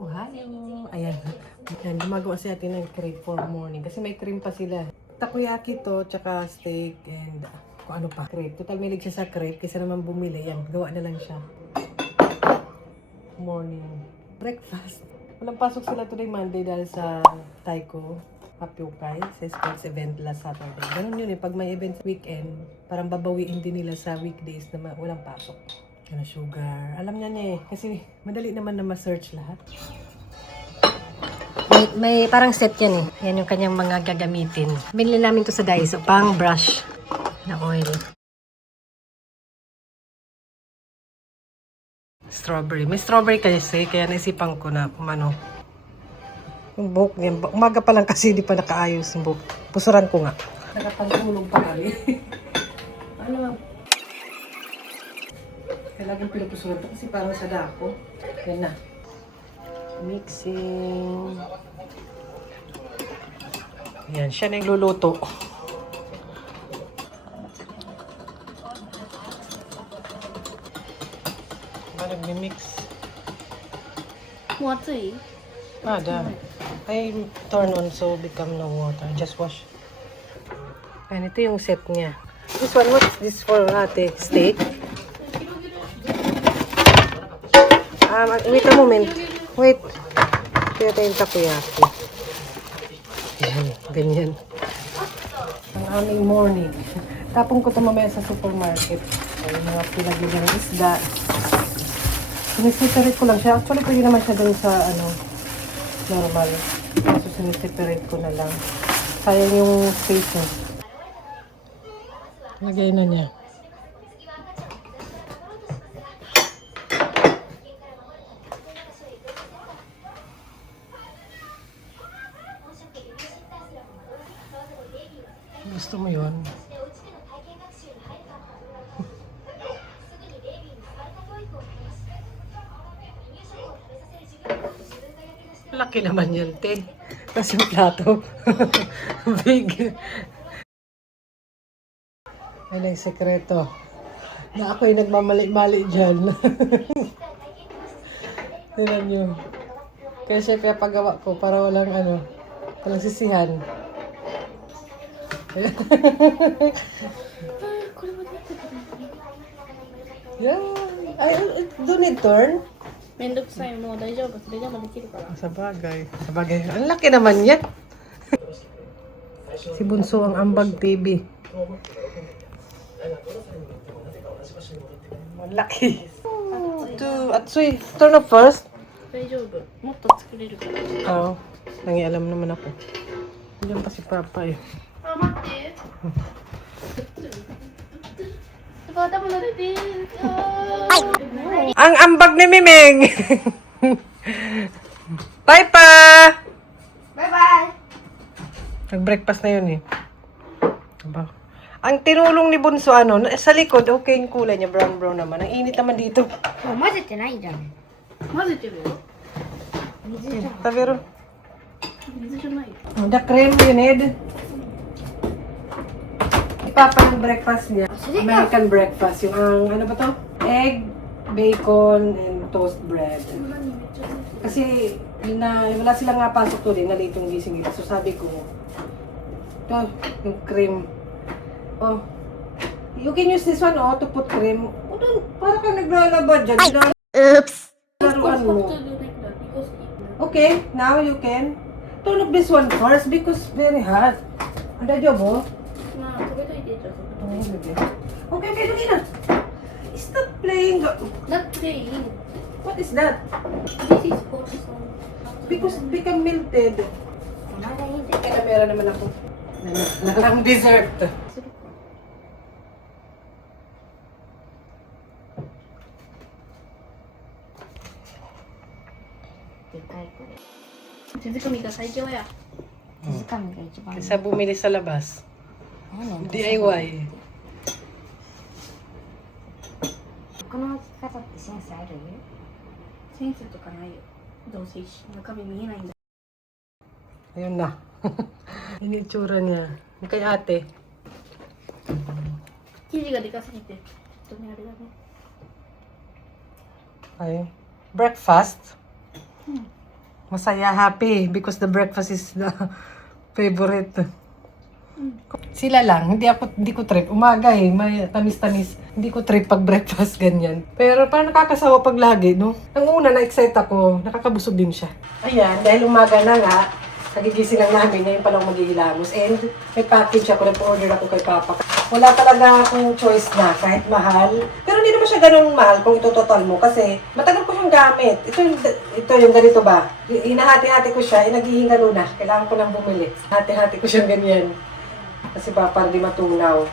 Ohio. Ayan. Ayan, gumagawa si ate ng crepe for morning. Kasi may cream pa sila. Takoyaki to, tsaka steak, and kung ano pa. Crepe. Total, milig siya sa crepe. Kaysa naman bumili. Yan, gawa na lang siya. Morning. Breakfast. Walang pasok sila today Monday dahil sa Taiko. Hapiukay sa sports event last Saturday. Ganun yun eh. Pag may event weekend, parang babawiin din nila sa weekdays na walang pasok. Ano, sugar. Alam niya niya eh. Kasi madali naman na ma-search lahat. May parang set yan eh. Yan yung kanyang mga gagamitin. Binili namin to sa Daiso. Pang brush na oil. Strawberry. May strawberry kasi. Kaya naisipan ko na ano. Yung buhok niya. Umaga pa lang kasi hindi pa nakaayos yung buhok. Pusuran ko nga. Nakapantulog pa kami. Ano? Kailangan pinupusuran to kasi parang sa dako. Yan na. Mixing. Yan, siya na yung luluto. Ba nagmi-mix? Water. Done. I turn on so become no water. Just wash. Ayan, ito yung set niya. This one, what's this for ate? Steak? Wait a moment. Wait. Kaya tayong takoyaki. Yan, ganyan. Ang aming morning. Tapong ko ito mamaya sa supermarket. Ay, mga pinagin ng isda. Sinisiparate ko lang siya. Actually, pwede naman siya dun sa normal. So, sinisiparate ko na lang. Sayang yung space niya. Lagay na niya. Gusto mo yun? Laki naman yan, te. Tapos yung plato. Big. Ano yung sekreto? Na ako'y nagmamali-mali dyan. Tignan nyo. Kaya siya pinapagawa ko para walang walang sisihan. Yeah. Ay, do need turn? Mendokusai mo, daijoubu. Soれでもできるから。 Sa bagay. Sa bagay. Ang laki naman yan. Si Bunso ang ambag TV. Ang laki. Atsoy, turn off first. 大丈夫。もっと作れるから。 Oo. Nangialam naman ako. Diyan pa si Papa eh. あ、待って。頭撫でて。Ang ambag ni Mimeng! Bye pa! Bye-bye! Nag-breakfast na yun eh. Aba. Ang tinulong ni Bunso sa likod, okay yung kulay niya, brown-brown naman. Ang init naman dito. 混ぜてないじゃん。混ぜてるよ。水じゃん。 Pero, 水じゃないよ。 the cream you need. Papa ng breakfast niya. American breakfast. Yung ano ba to? Egg, bacon, and toast bread. Kasi, wala silang nga pasok to din, nalito yung gising nila. So sabi ko, ito, yung cream. Oh, you can use this one, to put cream. Para kang naglalaba dyan. Oops! Laruan mo. Okay, now you can turn off this one first because very hot. Ada job, oh? まあ、食べといてじゃあ。 Okay, okay, lagi na. Stop playing. Not playing. What is that? This is hot song. Because become melted. まだいいんだよ。 Kaya meron naman ako. Nalang dessert. でかいこれ。手づかみが最強や。手づかみが一番いい。 Sa bumili sa labas. 何年 DIY. この置き方ってセンスある？センスとかないよ。どうせ中身見えないんだ。 Ayun na. Yun yung itsura niya. Yung kay ate. 生地がでかすぎて。ちょっとねあれだね。Ay. Breakfast. Masaya, happy, because the breakfast is the favorite. Sila lang, hindi ko trip. Umaga may tamis-tamis. Hindi ko trip pag breakfast ganyan. Pero parang nakakasawa pag lagi, no? Nang una, na-excite ako, nakakabusog din siya. Ayan, dahil umaga na nga, nagigising lang namin, ngayon pa lang maghihilamos. And may package ako, nag-order ako kay Papa. Wala talaga akong choice na, kahit mahal. Pero hindi naman siya ganun mahal kung itototal mo kasi matagal ko siyang gamit. Ito yung ganito ba? Hinahati-hati ko siya, naghihingalo na. Kailangan ko lang bumili. Hati-hati ko siyang ganyan. Kasi ba, para di matunaw.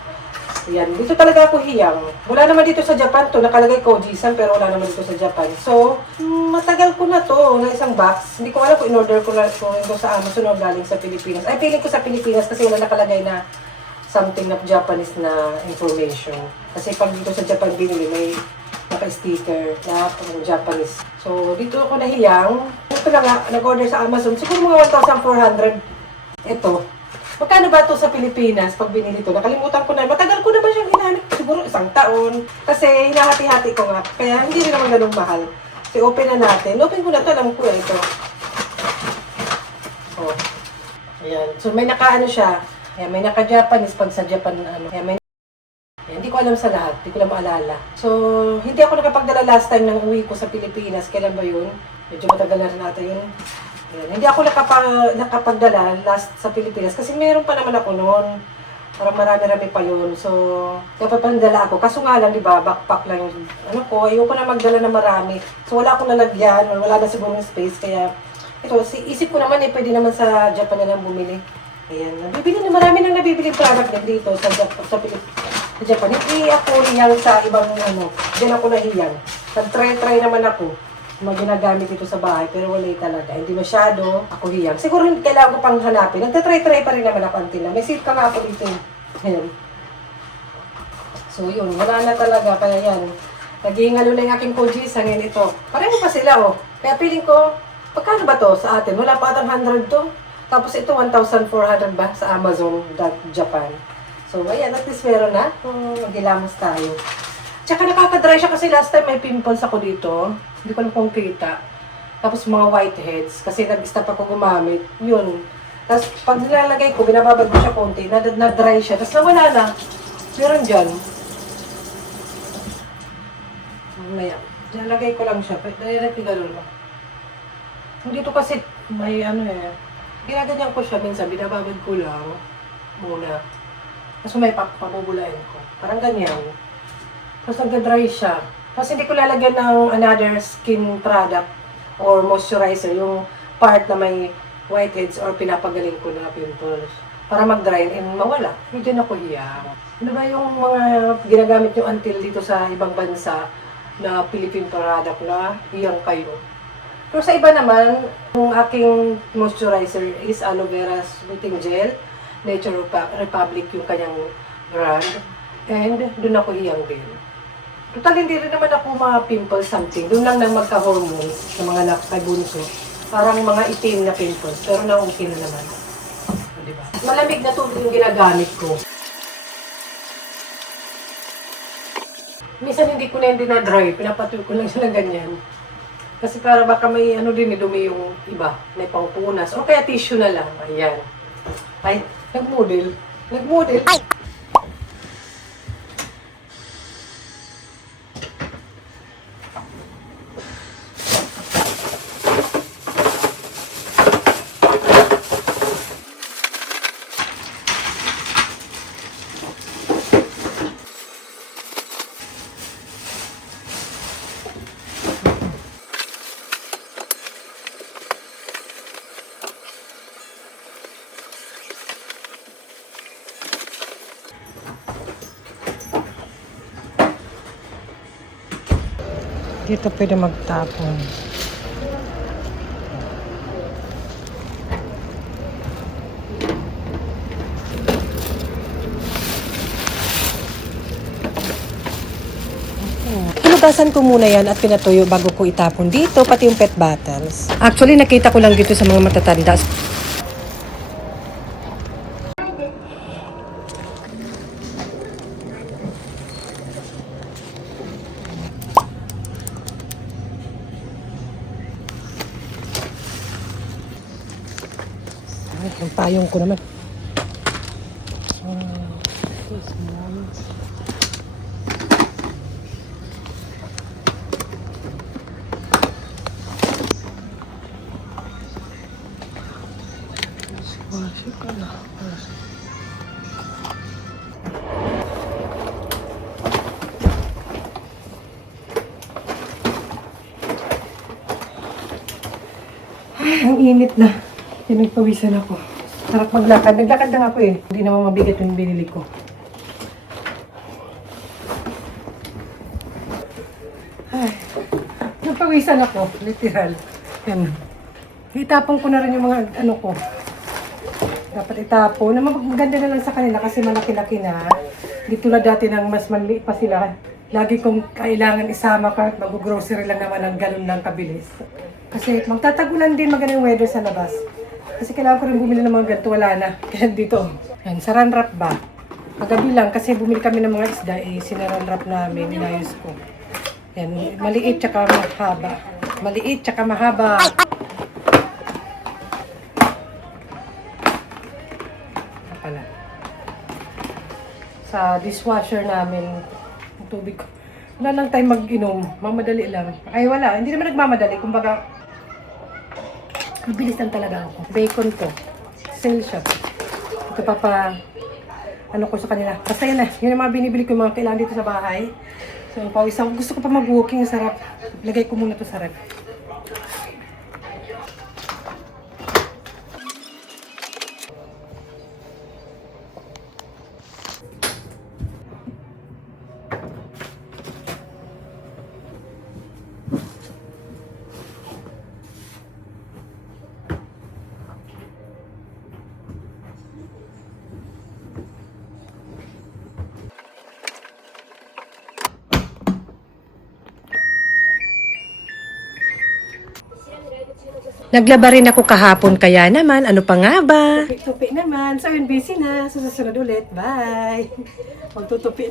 Yan, dito talaga ako hiyang. Wala naman dito sa Japan to, nakalagay Koji-san pero wala naman dito sa Japan. So, matagal ko na to, na isang box. Hindi ko alam kung in-order ko na ito sa Amazon o galing sa Pilipinas. Ay, piling ko sa Pilipinas kasi wala nakalagay na something na Japanese na information. Kasi pag dito sa Japan binili, may naka-sticker na Japanese. So, dito ako nahiyang. Ito na nga, nag-order sa Amazon. Siguro mga 1,400. Ito. Magkano ba ito sa Pilipinas pag binili ito? Nakalimutan ko na. Matagal ko na ba siyang hinanap? Siguro 1 taon. Kasi hinahati-hati ko nga. Kaya hindi rin naman ganun mahal. So, open na natin. Open ko na ito. Alam ko ito. Oh. Ayan. So, may naka-ano siya. Ayan, may naka-Japanese pag sa Japan. Ayan, may hindi ko alam sa lahat. Hindi ko lang maalala. So, hindi ako nakapagdala last time ng uwi ko sa Pilipinas. Kailan ba yun? Medyo matagal na rin natin yun. Ayan. Hindi ako nakapagdala last sa Pilipinas kasi meron pa naman ako noon. Parang marami-rami pa yun. So, dapat pa dala ako. Kaso nga lang, di ba, backpack lang yung ano ko. Ayoko na magdala na marami. So, wala akong lalagyan. Wala na siguro ng space. Kaya, ito, isip ko naman pwede naman sa Japan na lang bumili. Ayan. Nabibili na marami nang nabibiling product din dito sa Japan. Hindi ako hiyang sa ibang Diyan ako nahiyang. Nag-try naman ako. Mga ginagamit dito sa bahay, pero wala talaga. Hindi masyado ako hiyang. Siguro hindi kailangan ko pang hanapin. Nagtatry pa rin naman ako until na. May seat ka nga ako dito. Ayan. So yun, wala na talaga. Kaya yan. Naghihingalo na yung aking Koji-san ngayon ito. Pareho pa sila, oh. Kaya feeling ko, pagkano ba to sa atin? Wala pa atang 100 to. Tapos ito, 1,400 ba sa Amazon.Japan. So, ayan, at least meron na. Maghilamos tayo. Tsaka nakaka-dry siya kasi last time may pimples ako dito. Hindi ko lang kung kita. Tapos mga whiteheads. Kasi nag-stop ako gumamit. Yun. Tapos pag nilalagay ko, binababad ko siya konti. Na-dry siya. Tapos nawala na. Meron dyan. Mamaya. Nilalagay ko lang siya. Direct gano'n lang. Dito kasi may ginaganyan ko siya minsan. Binababad ko lang. Muna. Tapos may pabubulain ko. Parang ganyan. Tapos nag-dry siya. Tapos hindi ko lalagyan ng another skin product or moisturizer, yung part na may whiteheads or pinapagaling ko na pimples. Para mag-dry and mawala. Medyo na ko hiyang. Ano ba yung mga ginagamit nyo until dito sa ibang bansa na Philippine product na hiyang kayo? Pero sa iba naman, yung aking moisturizer is aloe vera smoothing gel. Nature Republic yung kanyang brand. And doon ako hiyang din. Total, hindi rin naman ako mga pimples something. Doon lang nang magka-hormones sa mga nakabunso. Parang mga itim na pimples. Pero na-okay na naman. Diba? Malamig na tubig yung ginagamit ko. Minsan hindi ko na hindi na-dry. Pinapatuloy ko lang siya ng ganyan. Kasi para baka may din dumi yung iba. May pangpunas. O kaya tissue na lang. Ayan. Ay, nag-model. Nag-model. Ay! Dito pwede magtapon. Hinugasan ko muna yan at pinatuyo bago ko itapon dito, pati yung pet bottles. Actually, nakita ko lang dito sa mga matatanda. Yung payong ko naman. Ang init na. Pinagpawisan ako. Sarap maglakad. Naglakad lang ako eh. Hindi naman mabigat yung binili ko. Ay, nagpawisan ako. Literal. Yan. Itapon ko na rin yung mga ano ko. Dapat itapon. Maganda na lang sa kanila kasi malaki-laki na. Hindi tulad dati nang mas maliit pa sila. Lagi kong kailangan isama ko at mag-grocery lang naman ng ganun ng kabilis. Kasi magtatagulan din magandang weather sa labas. Kasi kailangan ko rin bumili ng mga ganito, wala na. Kaya dito, yan, saran wrap ba? Magabi lang, kasi bumili kami ng mga isda, sinaran wrap namin, inayos ko. Yan, maliit tsaka mahaba. Maliit tsaka mahaba. Pala. Sa dishwasher namin, yung tubig ko. Wala lang tayo mag-inom, mamadali lang. Ay wala, hindi naman nagmamadali, kumbaga mabilis lang talaga ako. Bacon to. Sale shop. Ito ano ko sa kanila. Basta yun na. Yun ang mga binibili ko yung mga kailangan dito sa bahay. So, pawisang. Gusto ko pa mag-walking. Sarap. Lagay ko muna to sa rep. Naglaba rin ako kahapon, kaya naman, ano pa nga ba? Tupi naman. So, yun, busy na. Susunod ulit. Bye! Magtutupi